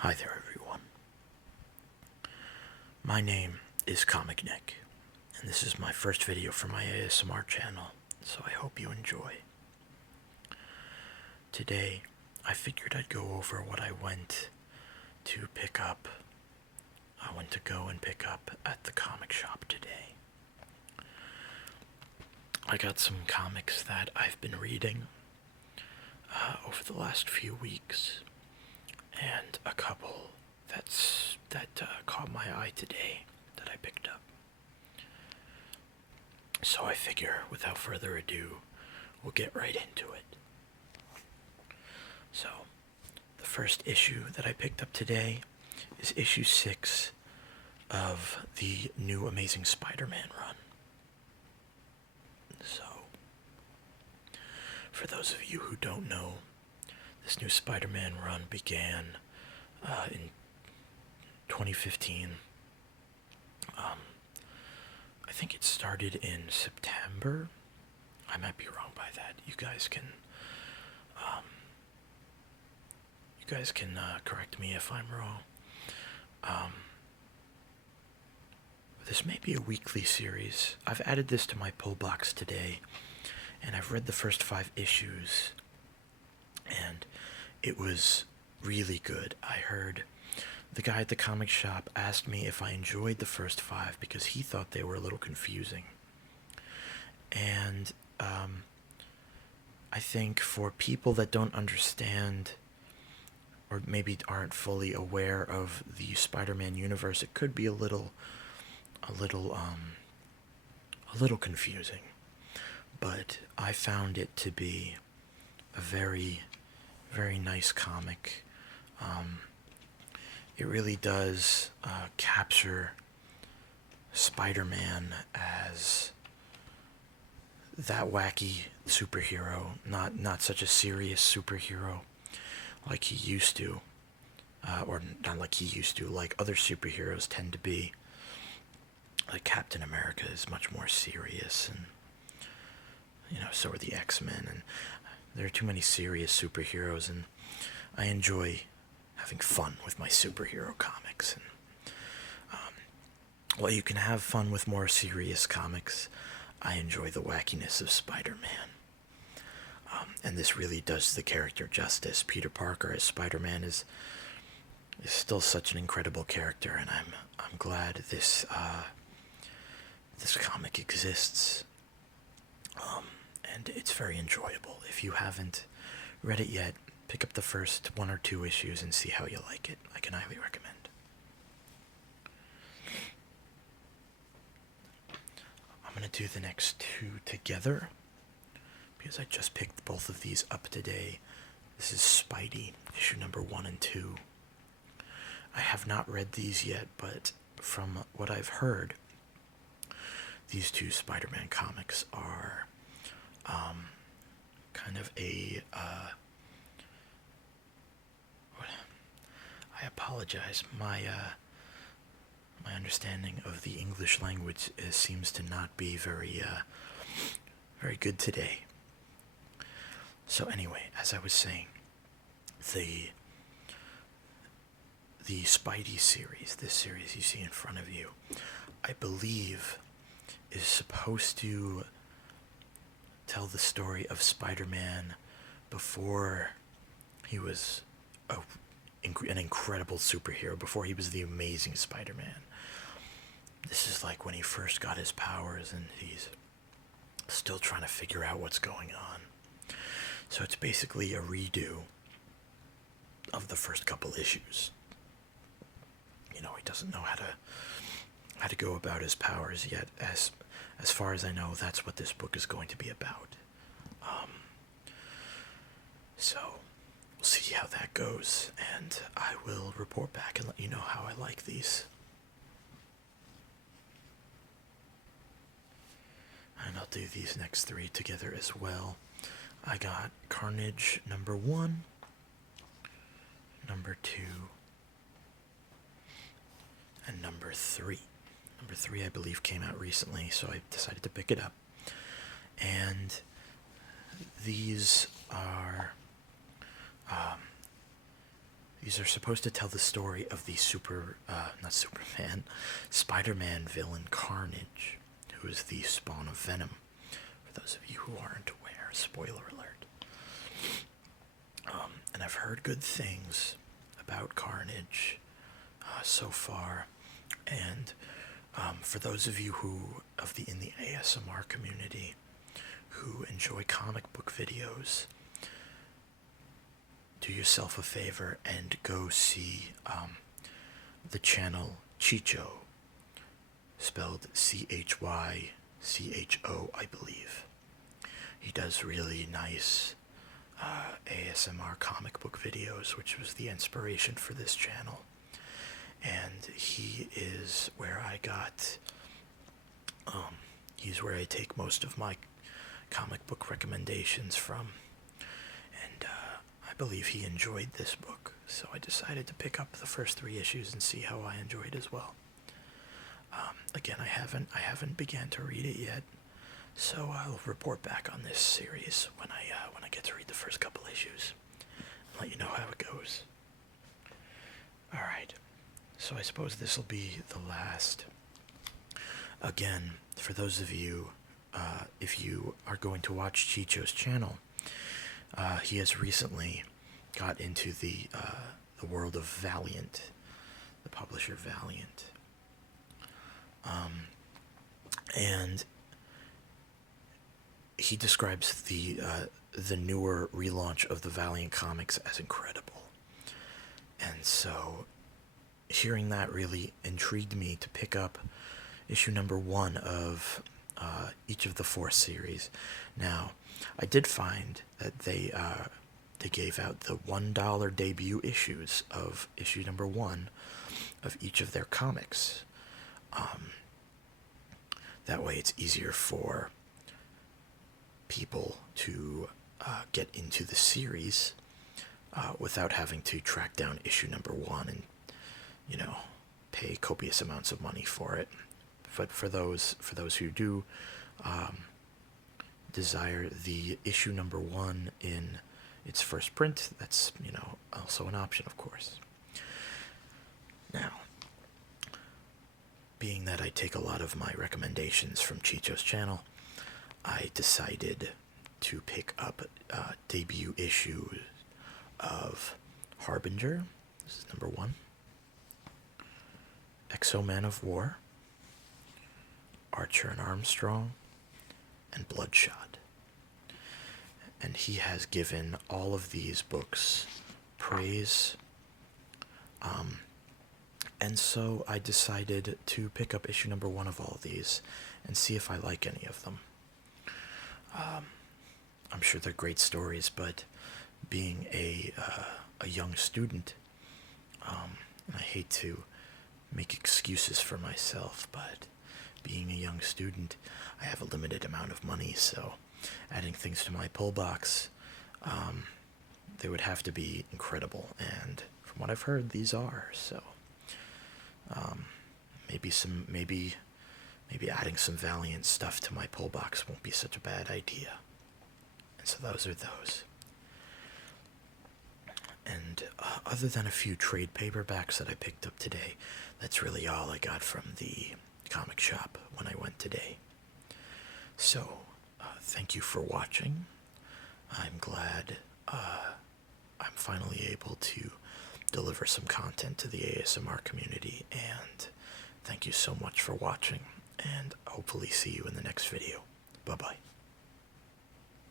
Hi there, everyone. My name is Comic Nick, and this is my first video for my ASMR channel, so I hope you enjoy. Today, I figured I'd go over what I went to pick up. I went to go and pick up at the comic shop today. I got some comics that I've been reading over the last few weeks, and a couple that caught my eye today that I picked up. So I figure, without further ado, we'll get right into it. So, the first issue that I picked up today is issue 6 of the new Amazing Spider-Man run. So, for those of you who don't know, this new Spider-Man run began in 2015. I think it started in September. I might be wrong by that. You guys can correct me if I'm wrong. This may be a weekly series. I've added this to my pull box today, and I've read the first 5 issues, and it was really good. I heard the guy at the comic shop asked me if I enjoyed the first 5 because he thought they were a little confusing. And I think for people that don't understand or maybe aren't fully aware of the Spider-Man universe, it could be a little confusing. But I found it to be a very, very nice comic. It really does capture Spider-Man as that wacky superhero, not such a serious superhero like he used to, or not like he used to, like other superheroes tend to be. Like Captain America is much more serious, and so are the X-Men, and there are too many serious superheroes, and I enjoy having fun with my superhero comics. And while you can have fun with more serious comics, I enjoy the wackiness of Spider-Man. And this really does the character justice. Peter Parker as Spider-Man is still such an incredible character, and I'm glad this comic exists. And it's very enjoyable. If you haven't read it yet, pick up the first 1 or 2 issues and see how you like it. I can highly recommend. I'm going to do the next 2 together because I just picked both of these up today. This is Spidey, issue number 1 and 2. I have not read these yet, but from what I've heard, these 2 Spider-Man comics are kind of a I apologize. My understanding of the English language seems to not be very good today. So anyway, as I was saying, the Spidey series, this series you see in front of you, I believe is supposed to tell the story of Spider-Man before he was an incredible superhero, before he was the Amazing Spider-Man. This is like when he first got his powers and he's still trying to figure out what's going on. So it's basically a redo of the first couple issues. He doesn't know how to go about his powers yet. As far as I know, that's what this book is going to be about. So we'll see how that goes, and I will report back and let you know how I like these. And I'll do these next 3 together as well. I got Carnage number 1, number 2, and number 3. Number 3, I believe, came out recently, so I decided to pick it up. And these are These are supposed to tell the story of the not Superman, Spider-Man villain Carnage, who is the spawn of Venom. For those of you who aren't aware, spoiler alert. And I've heard good things about Carnage so far, and for those of you who in the ASMR community who enjoy comic book videos, do yourself a favor and go see the channel Chycho, spelled Chycho, I believe. He does really nice ASMR comic book videos, which was the inspiration for this channel. And he is where I got, he's where I take most of my comic book recommendations from. And I believe he enjoyed this book, so I decided to pick up the first 3 issues and see how I enjoyed as well. Again, I haven't began to read it yet, so I'll report back on this series when I get to read the first couple issues and let you know how it goes. All right, so I suppose this will be the last. Again, for those of you, if you are going to watch Chycho's channel, he has recently got into the world of Valiant, the publisher Valiant. And he describes the newer relaunch of the Valiant comics as incredible. And so hearing that really intrigued me to pick up issue number 1 of each of the 4 series. Now, I did find that they gave out the $1 debut issues of issue number 1 of each of their comics. That way it's easier for people to get into the series without having to track down issue number 1 and, you know, pay copious amounts of money for it. But for those who do desire the issue number 1 in its first print, that's, you know, also an option, of course. Now, being that I take a lot of my recommendations from Chycho's channel, I decided to pick up debut issues of Harbinger. This is number 1. Exo-Man of War, Archer and Armstrong, and Bloodshot. And he has given all of these books praise. And so I decided to pick up issue number 1 of all of these and see if I like any of them. I'm sure they're great stories, but being a young student, and I hate to make excuses for myself, but being a young student, I have a limited amount of money, so adding things to my pull box, they would have to be incredible, and from what I've heard, these are. So maybe adding some Valiant stuff to my pull box won't be such a bad idea. And so those are those. And other than a few trade paperbacks that I picked up today, that's really all I got from the comic shop when I went today. So thank you for watching. I'm glad I'm finally able to deliver some content to the ASMR community, and thank you so much for watching, and hopefully see you in the next video. Bye-bye.